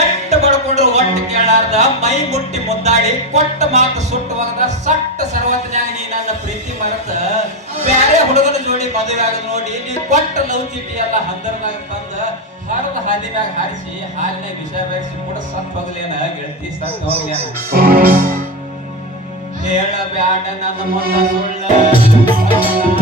ಎಟ್ಟ ಬಡ್ಕೊಂಡ್ರು ಒಟ್ಟು ಕೇಳಾರ್ದ, ಮೈ ಮುಟ್ಟಿ ಮುದ್ದಾಡಿ ಕೊಟ್ಟ ಮಾತು ಸುಟ್ಟು ಹೋಗದ, ಸಟ್ಟ ಸರ್ವಜ್ಞಾಗ ನೀ ನನ್ನ ಪ್ರೀತಿ ಮರತ. ಬೇರೆ ಹುಡುಗನ ಜೋಡಿ ಮದುವೆ ಆಗದ್ ನೋಡಿ, ನೀ ಕೊಟ್ಟ ಲವ್ ಚೀಟಿ ಎಲ್ಲ ಹಂದರ್ದಾಗ ಬಂದ, ಹರದ ಹಾದಿನಾಗ ಹಾರಿಸಿ ಹಾಲಿನ ವಿಷ ಬೆರೆಸಿ ಕೂಡ ಸತ್ ಹೋಗ್ಲೇನ, ಗೆಳತಿ ಸತ್ ಹೋಗ್ಲೇನ. ಹೇಳಬ್ಯಾಡ ನನ್ನ ಮೊದಲ ಸುಳ್ಳ.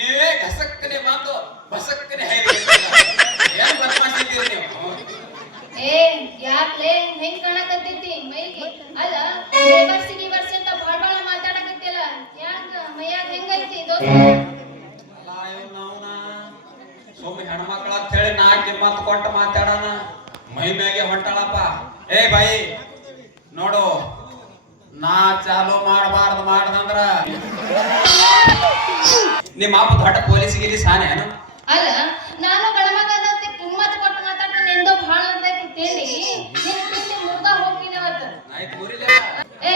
ನೀವೇ ಘಸಕ್ಕನೆ ಬಂದು ಬಸಕ್ಕನೆ ಹೈರಿ ಏನ್ ಬದಮಾಯಿಸಿದ್ದೀರಿ ನೀವು? ಏ ಯಾಕ್ಲೆ ಹೆಂಗ್ ಕಾಣಕತ್ತೈತಿ ಮೈಗೆ? ಅಲ್ಲ ಗಿಬರ್ಸಿ ಅಂತ ಬಾಳ್ ಬಾಳ ಮಾತಾಡಕತ್ತಿಲ್ಲ ಯಾಕ ಮೈಯಾಗ ಹೆಂಗೈತಿ ದೋಸ್ತ? ಅಲ್ಲ ಸುಮ್ಮನೆ ಹೆಣ್ಮಕ್ಳ ಅಂತ ಹೇಳಿ ನಾ ಕಿಮ್ಮತ್ ಕೊಟ್ಟು ಮಾತಾಡೋಣ. ಮೈ ಮ್ಯಾಗೆ ಹೊಂಟಾಳಪ್ಪ. ಏ ಬಾಯಿ ನೋಡು. ನಾ ಚಾಲು ಮಾಡಬಾರ್ದು ಮಾಡ್ದಂದ್ರ. ನಿಮ್ಮ ಅಪ್ಪ ದೊಡ್ಡ ಪೊಲೀಸ್ ಗಿರಿ ಸಾನೆ ಏನು? ಅಲ್ಲ ನಾನು ಗಣಮಗದಂತೆ ಕುಮ್ಮತ್ ಕೊಟ್ಟು ಮಾತಾಡ್ತ ನಿಂದು ಭಾಳ ಅಂತೈತಿ ತಿಂಡಿ ನಿನ್ ತಿಂಡಿ ಮುರ್ದ ಹೋಗ್ತೀನಿ ಅವತ್ತು. ಆಯ್ತು ಏ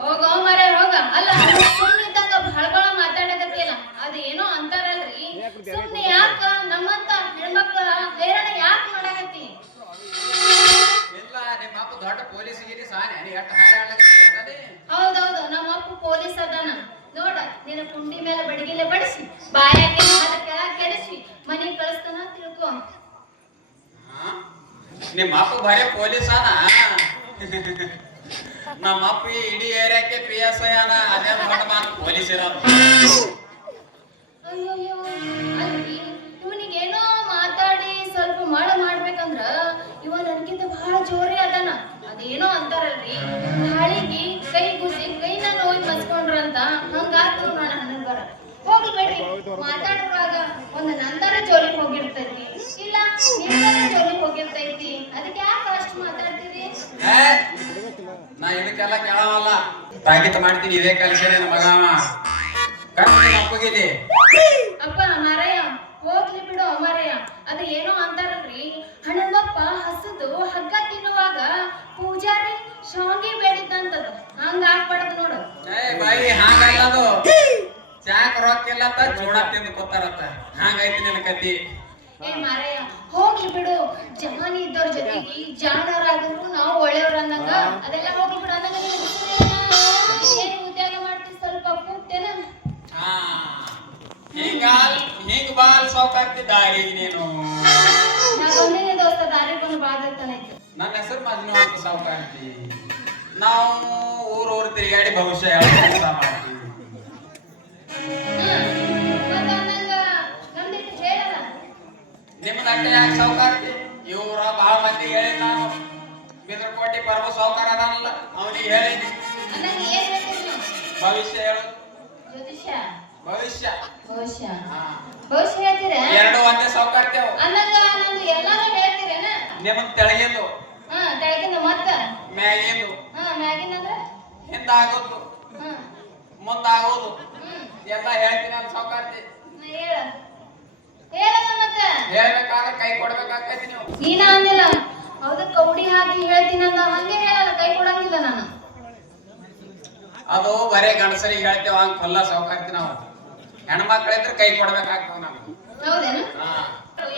ಹೋಗೋ ಮರ ಹೋಗ. ಅಲ್ಲ ಸುಮ್ಮನಿದ್ದಾಗ ಭಾಳ ಭಾಳ ಮಾತಾಡಕತ್ತಿಲ್ಲ ಅದೇನೋ ಅಂತಾರಲ್ರಿ ಸುಮ್ನೆ ಯಾಕ ನಮ್ಮಂತ ಹೆಣ್ಮಕ್ಳ ಹೈರಾಣ ಯಾಕೆ ಮಾಡಾಕತ್ತಿ ಇಲ್ಲ ನಿಮ್ಮ ಅಪ್ಪ ದೊಡ್ಡ ಪೊಲೀಸ್ ಗಿರಿ ಸಾನೆ ನೀ ಎಷ್ಟು ಹಾರಾಡ್ಲತ್ತಿ ಹೌದೌದು ನಮ್ಮ ಅಪ್ಪ ಪೊಲೀಸ್ ಅದಾನ ನೋಡ ನಿನ್ನ ಕುಂಡಿ ಮೇಲೆ ಬಡಗಿಲೆ ಬಡಿಸಿ ಬಾಯಾಗೆ ಹಾಲ ಕೆಳಗ್ ಕೆಡಿಸಿ ಮನೆಗ್ ಕಳಿಸ್ತಾನ ತಿಳ್ಕೊ ಹಾ? ನಿಮ್ಮ ಅಪ್ಪ ಬರೇ ಪೊಲೀಸಾನ? ನಮ್ಮ ಅಪ್ಪ ಇಡೀ ಏರಿಯಾಕ್ಕೆ ಪಿ ಎಸ್ ಐ ಅನ ಅದೇ ದೊಡ್ಡ ಪೊಲೀಸ್ ಇರೋದು. ಇದಕ್ಕೆಲ್ಲ ಕೇಳವಲ್ಲ. ತಾಗಿತ ಮಾಡ್ತೀನಿ ಇದೇ ಕಲಿಸಿ ನಮ್ಮ ಮಗ ಅಪ್ಪಗಿಲಿ ಅಪ್ಪ ಮಾರಯ್ಯ ಹೋಗ್ಲಿ ಬಿಡು ಮಾರಯ್ಯ ಅದು ಏನೋ ಅಂತಾರಲ್ರಿ. ಹಣ್ಣಮ್ಮಪ್ಪ ಹಸದು ಹಗ್ಗ ತಿನ್ನುವಾಗ ಪೂಜಾರಿ ಶಾಂಗಿ ಬೇಡಿದ್ದಂತದ. ಹಂಗ ಆಗ್ಬಾರ್ದು ನೋಡು. ಏ ಬಾಯಿ ಹಾಗಲ್ಲ ಅದು. ಚಾಕ್ ರೊಕ್ಕಿಲ್ಲ ಜೋಡ ತಿಂದು ಕೂತಾರತ್ತ ಹಾಗೈತಿ ನಿನ್ನ ಕತಿ. ಏ ಮಾರಯ್ಯ ಹೋಗ್ಲಿ ಬಿಡು. ಜಮಾನಿ ಇದ್ದವ್ರ ಜೊತೆಗೆ ಜಾಣರಾದ್ರು ನಾವು ಒಳ್ಳೆಯವ್ರ ಅನ್ನಂಗ. ಅದೆಲ್ಲ ಹೋಗ್ಲಿ ಬಿಡು ಅನ್ನಂಗ ನಿನಗೆ ಉದ್ಯೋಗ ಮಾಡ್ತಿ ಸ್ವಲ್ಪ ಕೂಗ್ತೇನ. ಹಾ. ಹಿಂಗಾಲ್ ಹಿಂಗ್ ಬಾಲ್ ಸೌಕಾರ್ತಿ ದಾರಿ ನೀನು? ನಾ ಒಂದಿನ ದೋಸ್ತ ದಾರಿ ಬಂದು ಬಾದತ್ತಾನೈತಿ ನನ್ನ ಹೆಸರು ಮಜ್ನು ಅಂತ ಸಾವುಕಾರ್ತಿ ನಾವು ಊರ್ ಊರ್ ತಿರುಗಾಡಿ ಭವಿಷ್ಯ ಯಾವ ಕೆಲಸ ಮಾಡ್ತೀವಿ. ಅಟ್ಟೆ ಯಾಕೆ ಸಾವುಕಾರ್ತಿ ಇವ್ರ ಬಹಳ ಮಂದಿ ಹೇಳಿ ನಾನು. ಬಿದ್ರಕೋಟೆ ಪರಮ ಸಾವುಕಾರ ಅದಾನಲ್ಲ ಅವನಿಗೆ ಏನ್ ಭವಿಷ್ಯ ಹೇಳು. ಜ್ಯೋತಿಷ್ಯ? ಭವಿಷ್ಯ. ಭವಿಷ್ಯ. ಭವಿಷ್ಯ ಹೇಳ್ತೀರಾ? ಎರಡು ಒಂದೇ ಅನ್ನಂಗ ನಂದು ಹೇಳ್ತೀರೇನ? ನಿಮಗ್ ತೆಳಗಿಂದು. ಹಾ ತೆಳಗಿಂದ ಮತ್ತ? ಮ್ಯಾಗಿಂದು. ಹಾ ಅಂದ್ರ ಹಾ. ಆಗೋದು ಎಲ್ಲ ಹೇಳ್ತೀನಿ ಅಂತ ಹೇಳ. ಮತ್ತ ಹೇಳ್ಬೇಕಾದ್ರೆ ಕೈ ಕೊಡ್ಬೇಕಾಗ್ತೈತಿ ನೀವು. ನೀನ ಅಂದಿಲ್ಲ. ಹಾಕಿ ಹೇಳ್ತೀನಿ ಅಂತ ಹಂಗೆ ಹೇಳಲ್ಲ ಕೈ ಕೊಡಂಗಿಲ್ಲ ನಾನು. ಅದು ಬರೇ ಗಂಡಸರಿಗೆ ಹೇಳ್ತೇವ ಹಂಗ ಕೊಲ್ಲ ಸಾವುಕಾರ್ತಿ ನಾವು. ಹೆಣ್ಮಕ್ಳಿದ್ರೆ ಕೈ ಕೊಡ್ಬೇಕಾಗ್ತವ ನಾವು ಹೌದೇನು?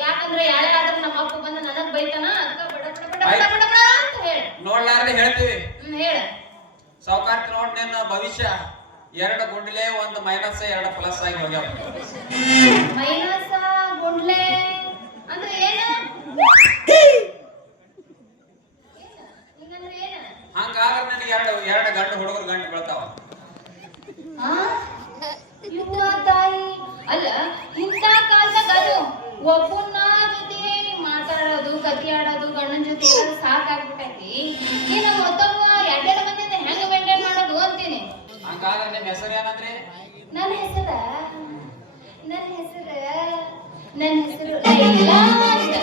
ಯಾಕಂದ್ರೆ ಯಾರೇ ಆದ್ರೂ ನಮ್ಮ ಅಪ್ಪ ಬಂದು ನನಗ್ ಬೈತಾನ ನೋಡ್ಲಾರ್ದೆ ಹೇಳ್ತೀವಿ. ಹೇಳ. ನೋಡ್ ನಿನ್ನ ಭವಿಷ್ಯ. ಎರಡು ಗುಂಡ್ಲೆ ಒಂದು ಮೈನಸ್ ಎರಡು ಪ್ಲಸ್ ಆಗಿ ಹೋಗ್ಯಾವ. ಮೈನಸ ಅಂದ್ರೆ ಏನು? ಹಿಂಗಂದ್ರೆ ಏನ? ಹಂಗಾದ್ರೆ ನನಗೆ ಎರಡು ಎರಡು ಗಂಡು ಹುಡುಗರು ಗಂಟು ಬೀಳ್ತಾವ? ಇವ್ವ ತಾಯಿ. ಅಲ್ಲ ಇಂಥ ಕಾಲದಾಗ ಅದು ಒಬ್ಬನ ಜೊತೆ ಮಾತಾಡೋದು ಆಡೋದು ಗಂಡನ ಜೊತೆ ಸಾಕಾಗ್ಬಿಟ್ಟೈತಿ. ಇನ್ನು ಮತ್ತೊಬ್ಬ ಎರಡೆರಡು ಮಂದಿಯಿಂದ ಹೆಂಗ್ ಮೇಂಟೈನ್ ಮಾಡೋದು ಅಂತೀನಿ. ಹಂಗಾದ್ರೆ ನಿಮ್ಮ ಹೆಸರು ಏನಂದ್ರಿ? ನನ್ನ ಹೆಸರ ನನ್ನ ಹೆಸರು ಲೈಲಾ ಅಂತ.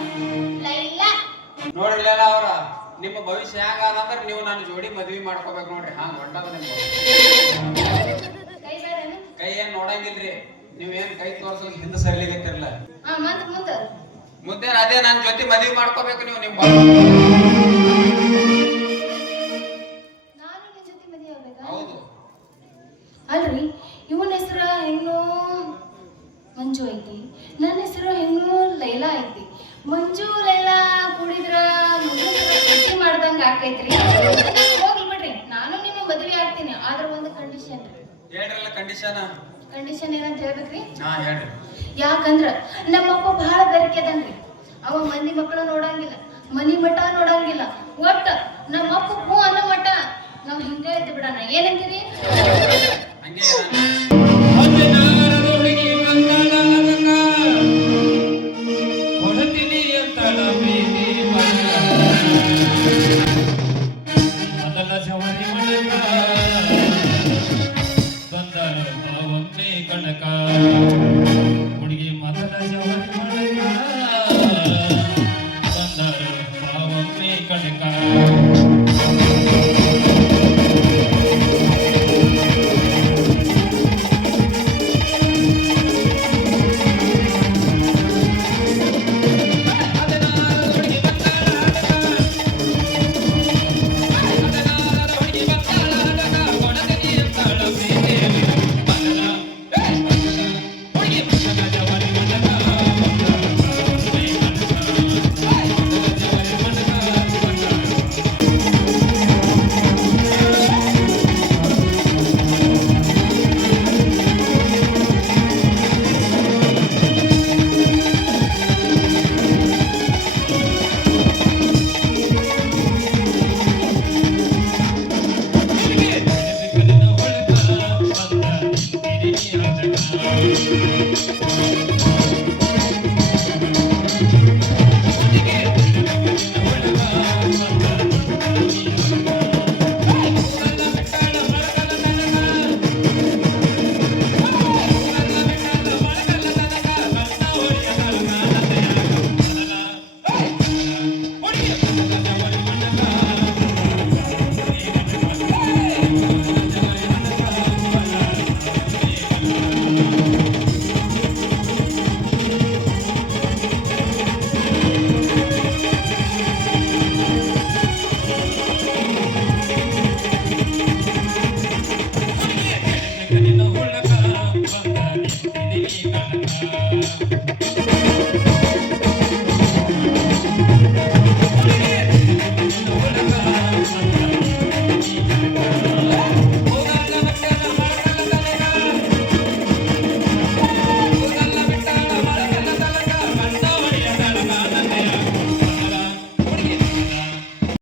ನಿಮ್ಮ ಲೈಲಾ. ನೋಡ್ರಿಲ್ಲ ಅವ್ರ ನಿಮ್ಮ ಭವಿಷ್ಯ ಹೆಂಗಾದಂದ್ರೆ ನೀವು ನನ್ನ ಜೋಡಿ ಮದ್ವಿ ಮಾಡ್ಕೋಬೇಕು ನೋಡ್ರಿ. ಹಂಗ ಹೊಂಟದ ನಿಮ್ಮ ಕೈ ಏನ್? ನೋಡಂಗಿಲ್ರಿ. ನೀವ್ ಏನ್ ಕೈ ತೋರ್ಸಲ್ ಹಿಂದೆ ಸರ್ಲಿಗತ್ತಿರಲ್ಲ ಮುಂದ. ಅದೇ ನನ್ನ ಜೊತೆ ಮದ್ವಿ ಮಾಡ್ಕೋಬೇಕು ನೀವು ನಿಮ್ ಮಂಜು ಐತಿ. ನನ್ನ ಹೆಸರು ಹೆಣ್ಣು ಲೈಲಾ ಐತಿ. ಮಂಜು ಲೈಲಾ ಕೂಡಿದ್ರ ಕಟ್ಟಿ ಮಾಡ್ದಂಗ ಆಕೈತ್ರಿ ಹೋಗ್ಲಿ ಬಿಡ್ರಿ ನಾನು ನಿಮ್ಮ ಮದುವೆ ಆಗ್ತೀನಿ ಆದ್ರೆ ಒಂದು ಕಂಡೀಷನ್ ಹೇಳ್ರಲ್ಲ ಕಂಡೀಷನ್ ಕಂಡೀಷನ್ ಏನಂತ ಹೇಳ್ಬೇಕ್ರಿ? ಹಾ ಹೇಳ್ರಿ. ಯಾಕಂದ್ರ ನಮ್ಮಪ್ಪ ಬಹಳ ಬೆರಕೆ ಅದನ್ರಿ. ಅವ ಮಂದಿ ಮಕ್ಕಳು ನೋಡಂಗಿಲ್ಲ ಮನಿ ಮಠ ನೋಡಂಗಿಲ್ಲ. ಒಟ್ಟ ನಮ್ಮಪ್ಪ ಹೂ ಅನ್ನೋ ಮಠ ನಾವ್ ಹಿಂಗ ಇದ್ದು ಬಿಡೋಣ ಏನಂತೀರಿ? ಹಂಗೆ ಬಂದ ನಿನ್ನ ಬಂದ